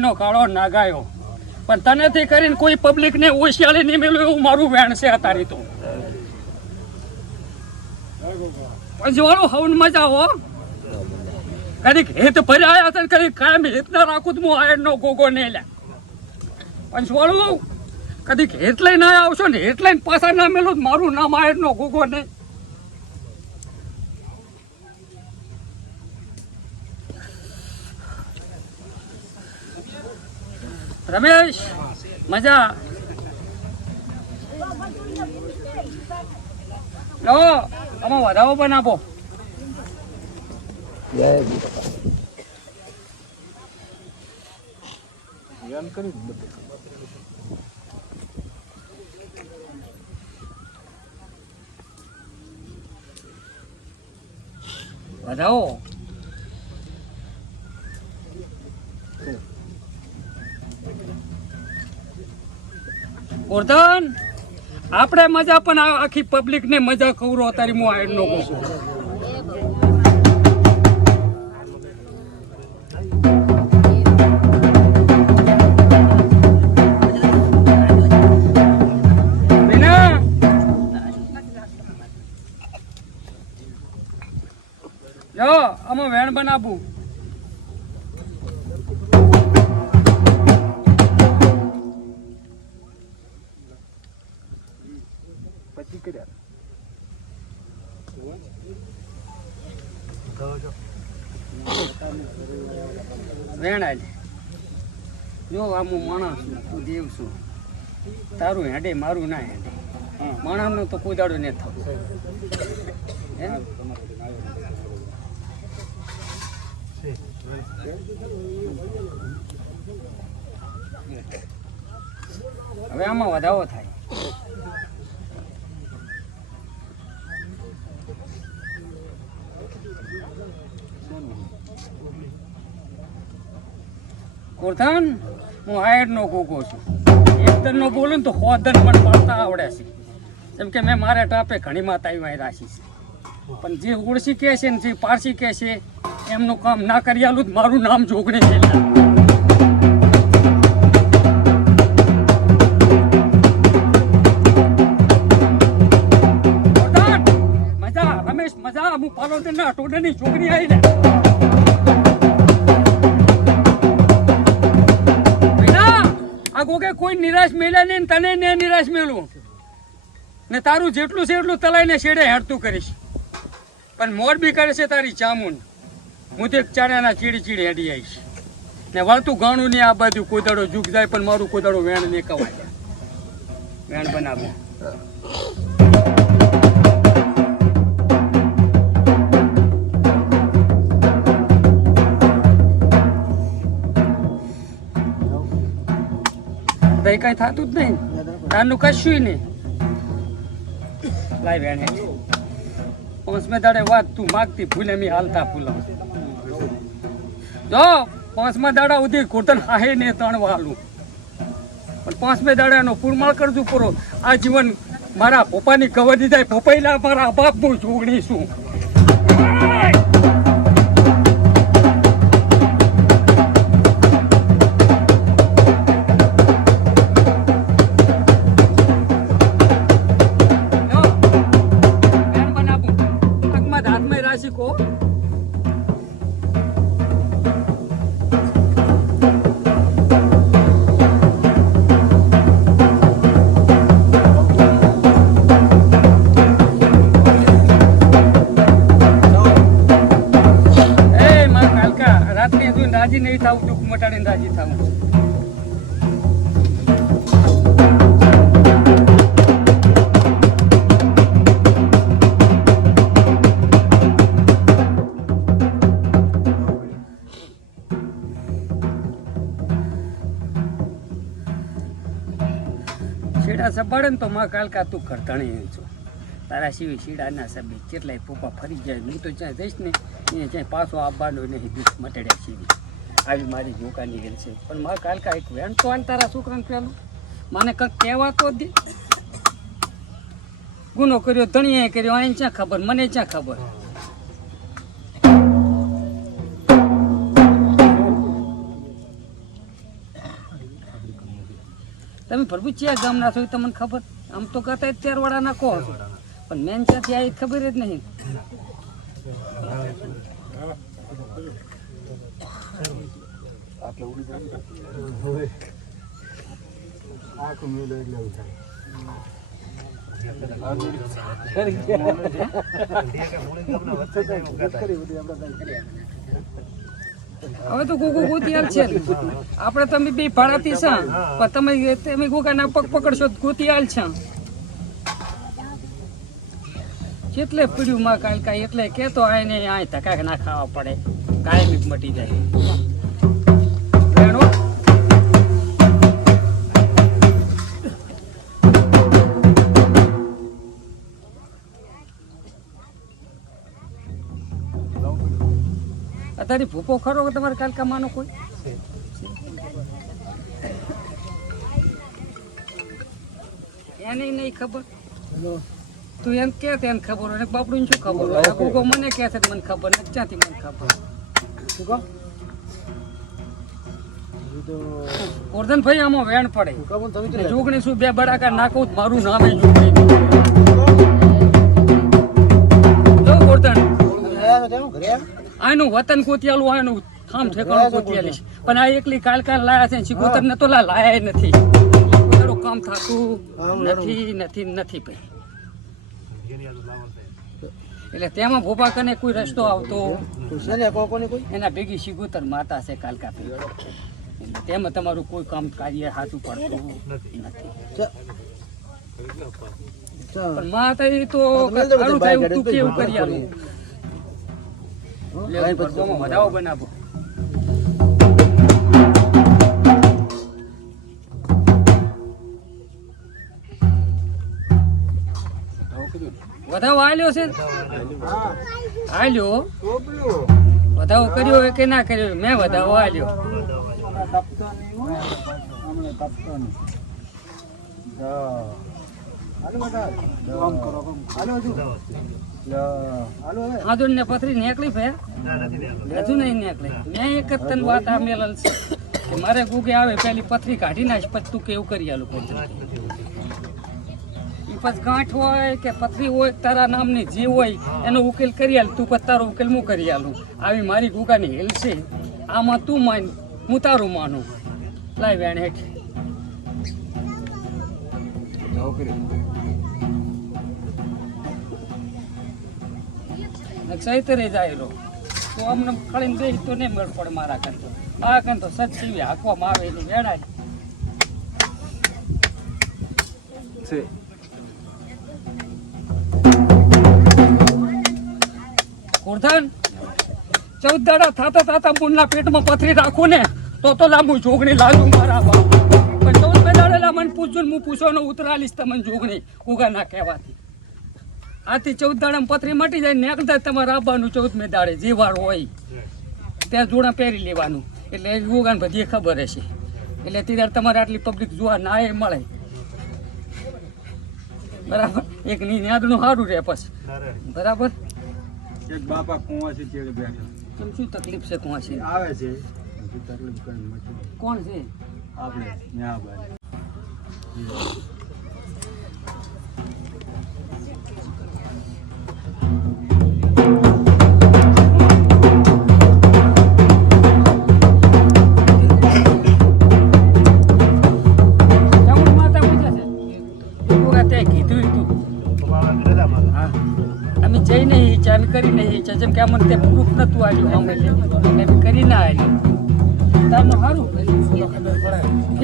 નો કાળો નાગાયો પણ તનેથી કરીને કોઈ પબ્લિક ને ઓશિયાળી નહીં મેળવું એવું મારું વેણ છે અત્યારે તો પંજવાળું હવન મજા હો કદીક હેત ભર્યા આવ્યા છે કદીક કાયમ હેત ના રાખું તો હું આયર નો ગોગો નહીં લે પંજવાળું કદીક હેત લઈને આવશો ને હેત લઈને પાછા ના મેલું મારું નામ આયર નો ગોગો નહીં રમેશ મજા લો આમાં વધાવો પણ આપો વધાવો ગોરધન આપણે મજા પણ આખી પબ્લિક ને મજા કવરો અત્યારે હું આયર નો કહું જો આમાં વેણ બનાવું વેણ આજે જો આમ હું માણસ છું તું દેવ છું તારું હેડે મારું ના હેડે માણસનું તો કુદાડો ને થવું હવે આમાં વધાવો થાય ગોરધન હું આયર નો ગોગો છું એકદમ નો બોલું તો હોદન પણ પાડતા આવડે છે જેમ કે મેં મારા ટાપે ઘણી માતા રાખી છે પણ જે ઓળસી કહે છે ને જે પારસી કહે છે એમનું કામ ના કરી આલું મારું નામ જોગણી છે મજા રમેશ મજા હું પાલોદર ના ટોડરની છોકરી આવી ને કે કોઈ નિરાશ મેળ્યા નહીં તને ને નિરાશ મેળવું ને તારું જેટલું છે એટલું તલાઈને શેડે હેડતું કરીશ પણ મોરબી કરે છે તારી ચામુંડ હું તો ચારાના ચીડી ચીડી હેડી આવીશ ને વળતું ઘણું નહીં આ બાજુ કોદાડો ઝૂક જાય પણ મારું કોદાડો વેણ નહીં કવાય વેણ બનાવે કઈ થતું જ નહીં તારનું કશું નહીં લાઈ બેન પાંચમે દાડે વાત તું માગતી ફૂલે મી હાલતા ફૂલા જો પાંચમા દાડા ઉધી કોટન હાહે ને ત્રણ વાલું પણ પાંચમે દાડાનો પૂરમાળ કરજો પૂરો આ જીવન મારા પપ્પાની કવર દીધા પપ્પાઈલા મારા બાપનું જોગણી શું નહીં થાવું, દુઃખ મટાડીને રાજી થાવું. શીડા સપાડે ને તો માં કાલકા તું ઘરધણી છો. તારા સિવાય શીડાના સબે કેટલાય પપ્પા ફરી જાય. હું તો જ્યાં જઈશ ને એને જ્યાં પાછો આવવાનો નહીં, દુઃખ મટાડ્યા સીવી. આવી મારી જોકાની ગયેલ છે. પણ મારા કાલકા એક વેણ તો આને તારા છોકરાને પેલું મને કંઈક કહેવા તો દે. ગુનો કર્યો, ધણીએ કર્યો, આને ક્યાં ખબર, મને ક્યાં ખબર. તમે પ્રભુ ક્યાં ગામના છો તમને ખબર? આમ તો કહેતા 4 વાળાના કહો છો, પણ મેન ક્યાંથી આવી ખબર જ નહીં. હવે તો ગોગો ગોતિયાર છે ને. આપણે તમે બે ભાડાથી છે, પણ તમે ગોગાના પગ પકડશો ગોતિયાલ છે. કેટલે પીડ્યું માં કાલકા, એટલે કેતો આય ને આય ધક્કા ના ખાવા પડે, કાયમી મટી જાય. અત્યારે ભૂપો ખરો કે તમારે કાલકા માનો કોઈ? એને નહીં ખબર. તું એમ કે તેને ખબર હોય, બાપડું શું ખબર હોય? ગોગો મને કે છે મને ખબર નથી, ક્યાંથી મને ખબર? ગોરધન ભાઈ આમાં વેણ પડે. જોગણી શું બે બડાકા નાખું, મારું નામ જોગણી. જો ગોરધન આનું વતન કોતિયાલું, આનું થામ ઠેકાણું કોતિયાલી છે. પણ આ એકલી કાલકાલ લાયા છે, શિકોતર ને તો લાયા નથી. કામ થતું નથી ભાઈ. એટલે તેમાં ભોપા કને કોઈ રસ્તો આવતો એના ભેગી શિકોતર માતા છે કાલકા પે. એટલે તેમાં તમારું કોઈ કામ કાર્ય સાચું પડતું નથી. પણ માતા એ તો સારું થાય તું કેવું કરી આલું. વધાવો બનાવો. વધાવો આલ્યો છે, આલ્યો વધાવો કર્યો કે ના કર્યો? મેં વધાવો આલ્યો. હાજુન ને પથરી નીકળી ફેર હજુ નહીં નીકળી. મેં એક જ તને વાત આ મેલલ છે કે મારે ગુગે આવે પેલી પથરી કાઢી નાખ, પછી તું કેવું કરી આલું. પછી ગાંઠ હોય કે પથરી હોય, તારા નામની જે હોય એનો ઉકેલ કરી આલ. તું પછી તારો ઉકેલ હું કરી આલું. આવી મારી ગુગાની હેલ છે. આમાં તું માન, હું તારું માનું. લાય વેણ હેઠ ચૈતરે જાયલો. તું અમને ખાલીને બે તો નહીં મેળ પડે મારા કંતો. આ કંતો સચ સીવી હાંકવામાં આવે એની વેણાય છે. ગોરધન 14 દાડા થાતા મૂળના પેટમાં પથરી રાખું ને તો લાંબુ જોગણી લાગુ મારા બાપ. પણ 14 દાડા મને પૂછજો ને હું પૂછવાનો ઉતરાલીશ તમને જોગણી ઉગા ના કહેવાથી. આથી 14 દાડા પથરી મટી જાય, નીકળતા તમારે આવવાનું 14મે દાડે જે વાર હોય ત્યાં જોડા પહેરી લેવાનું. એટલે ઉગાને બધી ખબર હશે. એટલે ત્યારે તમારે આટલી પબ્લિક જોવા ના એ મળે. બરાબર? એક નિયાદનું સારું રહે પછી. બરાબર? એક બાપા કુંવાસી ચેડે બેઠા. કેમ શું તકલીફ છે? કુંવાસી આવે છે તકલીફ કઈ નથી. કોણ છે? આપણે ન્યા ભાઈ. કરી નહીં જેમ કે અમને તે પ્રૂફ નતું આવ્યું અમે કરી ના આવ્યું. તારનું સારું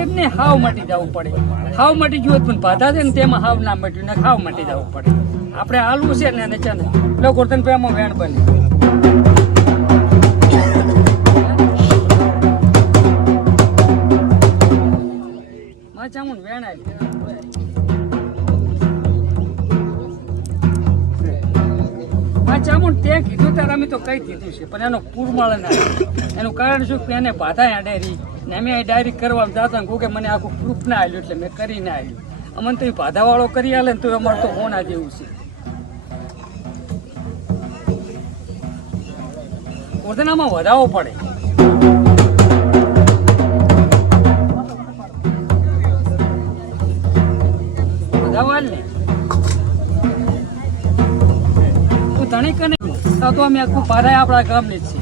એક ને હાવ મટી જવું પડે. હાવ મટી ગયું હોત પણ બાધા છે ને તેમાં હાવ ના મટ્યું ને હાવ મટી જવું પડે. આપણે હાલવું છે ને એને છે ને એટલે ગોરધન પ્રેમમાં વેણ બને. ચામુંડ વેણ આવી ચામુંડ તે કીધું ત્યારે અમે તો કઈ કીધું છે પણ એનો પૂરમાળ ના એનું કારણ શું કે એને બાધા ડાયરી ને અમે ડાયરી કરવા જતા કે મને આખું પ્રૂફ ના આવ્યું એટલે મેં કરી ના આવ્યું. અમને તો એ બાધાવાળો કરી આલે ને તો અમારે તો હોના જેવું છે. ગોરધનામાં વધાવો પડે. વધાવાલ ને તું ધણી કને તો અમે આખું ભાડા આપણા ગામની જ છે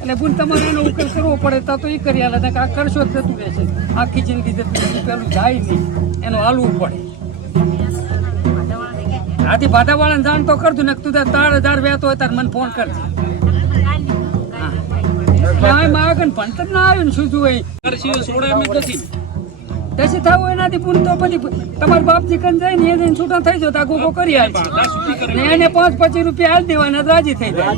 એટલે ગુણ તમારે એનો ઉકેલ કરવો પડે તો એ કરી આલે આ કરશો જ થતું રહેશે. આખી જિંદગી પેલું જાય નહીં એનું હાલવું પડે. આથી ભાડાવાળાને જાણ તો કરતું ને તું તાર હજાર વહેતો હોય તાર મને ફોન કરજે. મારા ભણતર ના આવ્યું ને શું જોઈ દેશી થવું એનાથી પૂરું તો પછી તમારા બાપજી કન જાય ને એને છૂટા થઈ જતા ગોગો કરી આલ ને એને 5-25 રૂપિયા હાલ દેવાના રાજી થઈ જાય.